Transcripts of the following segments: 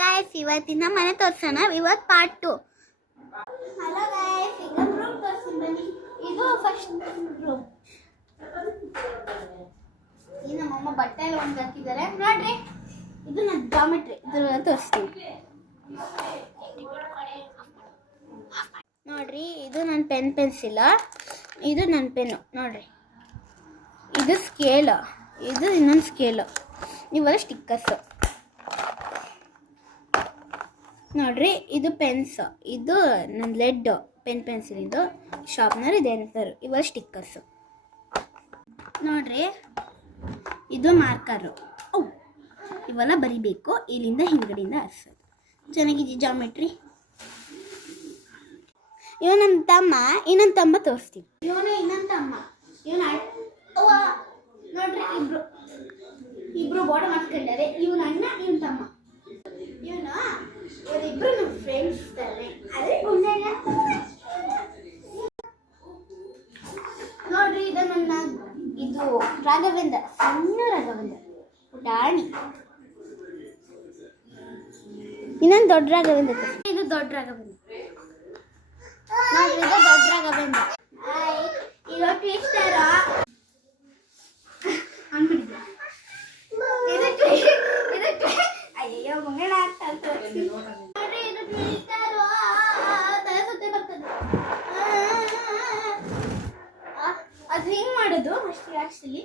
Guys, ಇವತ್ತಿನ ಮನೆ ತೋರ್ಸೋಣ. ಇವತ್ತು ಪಾರ್ಟ್ 2. ಹಲೋ ಗಾಯ್ಸ್, ಈಗ ರೂಮ್ ತೋರಿಸ್ತೀನಿ ಬನ್ನಿ. ಇದು ಫಸ್ಟ್ ರೂಮ್. ಈ ನಮ್ಮಮ್ಮ ಬಟ್ಟೆ ಎಲ್ಲ ಒಂದು ಹಾಕಿದ್ದಾರೆ ನೋಡ್ರಿ. ಇದು ನನ್ನ ಜಾಮೆಟ್ರಿ, ಇದ್ರ ತೋರಿಸ್ತೀನಿ ನೋಡ್ರಿ. ಇದು ನನ್ನ ಪೆನ್ಸಿಲ್, ಇದು ನನ್ನ ಪೆನ್ನು ನೋಡ್ರಿ. ಇದು ಸ್ಕೇಲ್, ಇದು ಇನ್ನೊಂದು ಸ್ಕೇಲು, ಇವೆಲ್ಲ ಸ್ಟಿಕ್ಕರ್ಸು ನೋಡ್ರಿ. ಇದು ಪೆನ್ಸ್, ಇದು ನನ್ನ ಲೆಡ್ ಪೆನ್ಸಿಲ್, ಇದು ಶಾರ್ಪ್ನರ್, ಇದು ಎನ್ಸರ್, ಇವೆಲ್ಲ ಸ್ಟಿಕ್ಕರ್ಸು ನೋಡ್ರಿ. ಇದು ಮಾರ್ಕರು, ಇವೆಲ್ಲ ಬರಿಬೇಕು. ಇಲ್ಲಿಂದ ಹಿಂದ್ಗಡೆಯಿಂದ ಹರಿಸೋದು. ಚೆನ್ನಾಗಿದೆ ಜಾಮೆಟ್ರಿ. ಇವ ನನ್ನ ತಮ್ಮ, ಇನ್ನೊಂದು ತಮ್ಮ ತೋರಿಸ್ತೀವಿ. ಇವನೇ ಇನ್ನೊಂದು ತಮ್ಮ. ಇವನ ನೋಡ್ರಿ, ಇಬ್ರು ಬೋರ್ಡ್ ಮಾಡ್ಕೊಂಡಾರೆ. ಇವನ ಅಣ್ಣ, ಇವನ ತಮ್ಮ. ಇವರಿಬ್ರು ನಮ್ಮ ಫ್ರೆಂಡ್ಸ್ ತಾರೆ. ಅದೇ ನೋಡ್ರಿ, ಇದು ನನ್ನ ಇದು ರಾಘವೇಂದ್ರ, ಸಣ್ಣ ರಾಘವೇಂದ್ರ ಡಾಣಿ. ಇನ್ನೊಂದು ದೊಡ್ಡ ರಾಘವೇಂದ್ರ. ಇದು ದೊಡ್ಡ ರಾಘವೇಂದ್ರ ನೋಡ್ರಿ, ಇದು ದೊಡ್ಡ ರಾಘವೇಂದ್ರ. ಈಗ ಟ್ವಿಸ್ಟರ್ ಅನ್ಬಿಟ್ಟಿದ್ದೆ. ಅಯ್ಯೋ ಮಂಗಳ ನೋಡ್ರಿ, ಇದು ಟ್ವಿಸ್ಟರ್ ತಲೆ ಸುತ್ತೆ ಬರ್ತದೆ. ಅದು ಹಿಂಗ್ ಮಾಡೋದು ಅಷ್ಟೇ. ಆಕ್ಚುಲಿ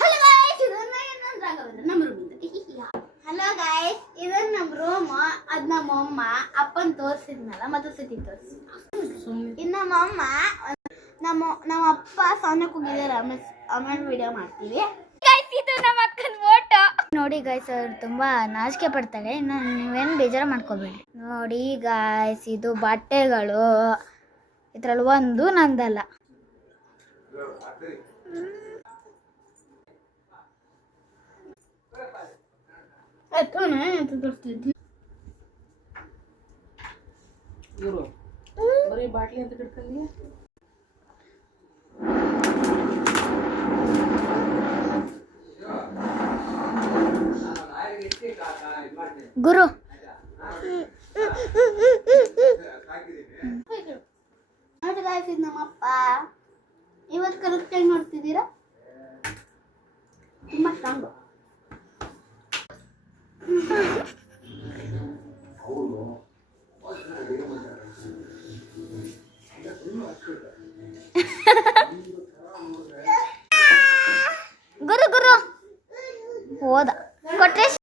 ಹಲೋ ಗಾಯ್ಸ್, ಇದನ್ನ ಇನ್ನೊಂದು ರಾಘವೇಂದ್ರ ನಮ್ಮ ರೂಮಿಂದ. ಹಲೋ ಗಾಯ್ಸ್, ಇದನ್ನ ನಮ್ಮ ರೂಮ್. ಅದ್ ನಮ್ಮ ಅಮ್ಮ ಅಪ್ಪನ ತೋರಿಸಿದ್ನಲ್ಲ, ಮತ್ತೆ ಸತಿ ತೋರಿಸಿ. ಇನ್ನು ನಮ್ಮ ನಮ್ಮ ಅಪ್ಪ ಸೌನಕ್ಕೆ ಹೋಗಿದ್ದಾರೆ. ಆಮೇಲೆ ವಿಡಿಯೋ ಮಾಡ್ತೀವಿ. ಇದು ನಮ್ಮ ಅಕ್ಕನ ಫೋಟೋ ನೋಡಿ ಗಾಯ್ಸ್. ಅವ್ರು ತುಂಬಾ ನಾಚಿಕೆ ಪಡ್ತಾಳೆ. ನೀವೇನು ಬೇಜಾರು ಮಾಡ್ಕೋಬೇಡಿ. ನೋಡಿ ಗಾಯ್ಸ್, ಇದು ಬಟ್ಟೆಗಳು. ಇದ್ರಲ್ಲಿ ಒಂದು ನಂದಲ್ಲ. ಬರೀ ಬಾಟ್ಲಿ ಅಂತ ಇಟ್ಕೊಂಡಿ. ಗುರು ನೋಡಿ ಗಾಯ್ಸ್, ಇದು ನಮ್ಮಪ್ಪ. ಇವತ್ತು ಕರೆಕ್ಟ್ ಆಗಿ ನೋಡ್ತಿದ್ದೀರಾ, ತುಂಬಾ ಸ್ಟ್ರಾಂಗು.